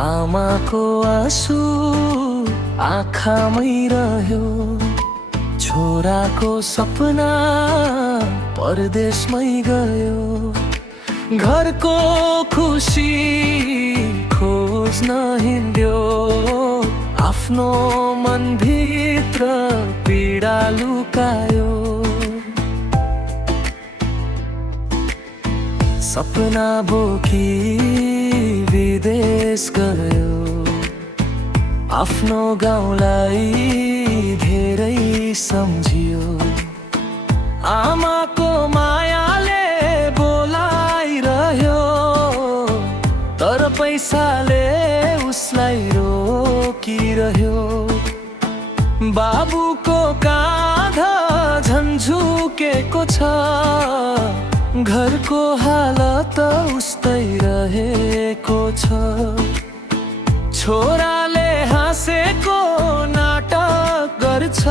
आमाको आँसु आँखामै रह्यो, छोराको सपना परदेशमै गयो। घरको खुसी खोज्न हिँड्यो, आफ्नो मनभित्र पीडा लुकायो। सपना बोकी विदेश गयो, आफ्नो गाउँलाई धेरै सम्झियो। आमाको मायाले बोलाइरह्यो, तर पैसाले उसलाई रोकिरह्यो। बाबुको काँधा झन्झुकेको छ, घरको हालत उस्तै रहेको छ। छोराले हाँसेको नाटक गर्छ,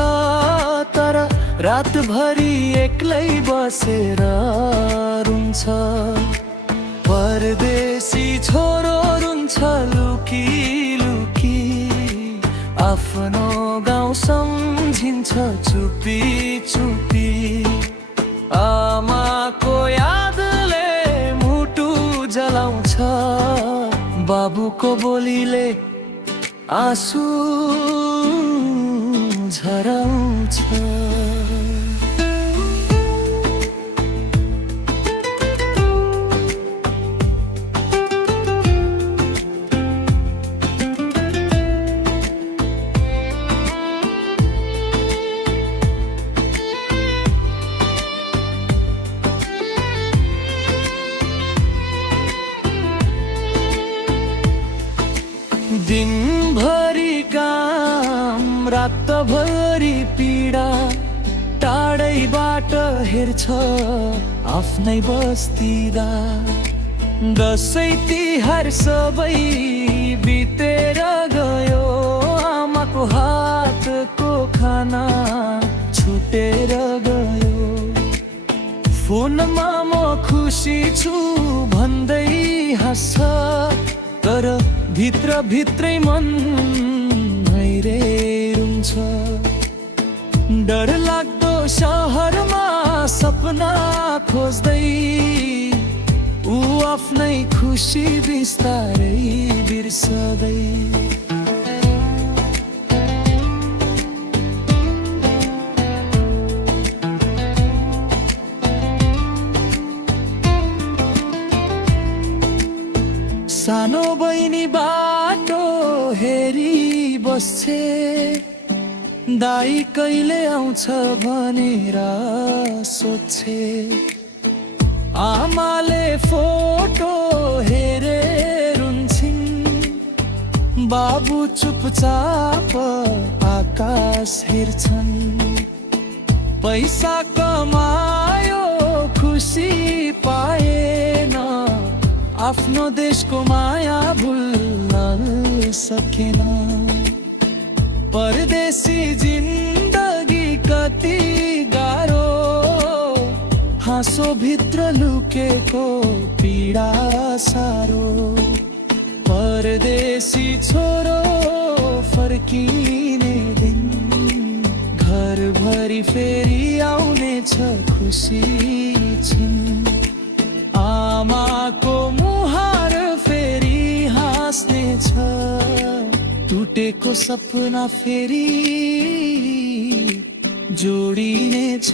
तर रातभरि एक्लै बसेर रुन्छ। परदेशी छोरो रुन्छ लुकी लुकी, आफ्नो गाउँ सम्झिन्छ चुपी चुपी। आमाको यादले मुटु जलाउँछ, बाबुको बोलीले आँसु झराउँछ। दिनभरि काम रातभरि पीडा, टाढैबाट हेर्छ आफ्नै बस्तीदा। दसैँ तिहार सबै बितेर गयो, आमाको हातको खाना छुटेर गयो। फोनमा म खुसी छु भन्दै हाँस्छ, तर भित्र भित्रै मन रुन्छ। डर लाग्दो सहरमा सपना खोज्दै, ऊ आफ्नै खुसी बिस्तारै बिर्सदै। सानो बहिनी बाटो हेरी बस्छे, दाइ कहिले आउँछ भनेर सोध्छे। आमाले फोटो हेरे रुन्छिन्, बाबु चुपचाप आकाश हेर्छन्। पैसा कमायो खुसी पाएन, आफ्नो देशको माया भुल्न सकेन। परदेशी जिन्दगी कति गाह्रो, हाँसो भित्र लुकेको पीडा सारो। परदेशी छोरो फर्किने दिन, घरभरि फेरि आउनेछ खुसी छिन्। आमाको मुहार फेरि हाँस्नेछ, टुटेको सपना फेरि जोडिनेछ।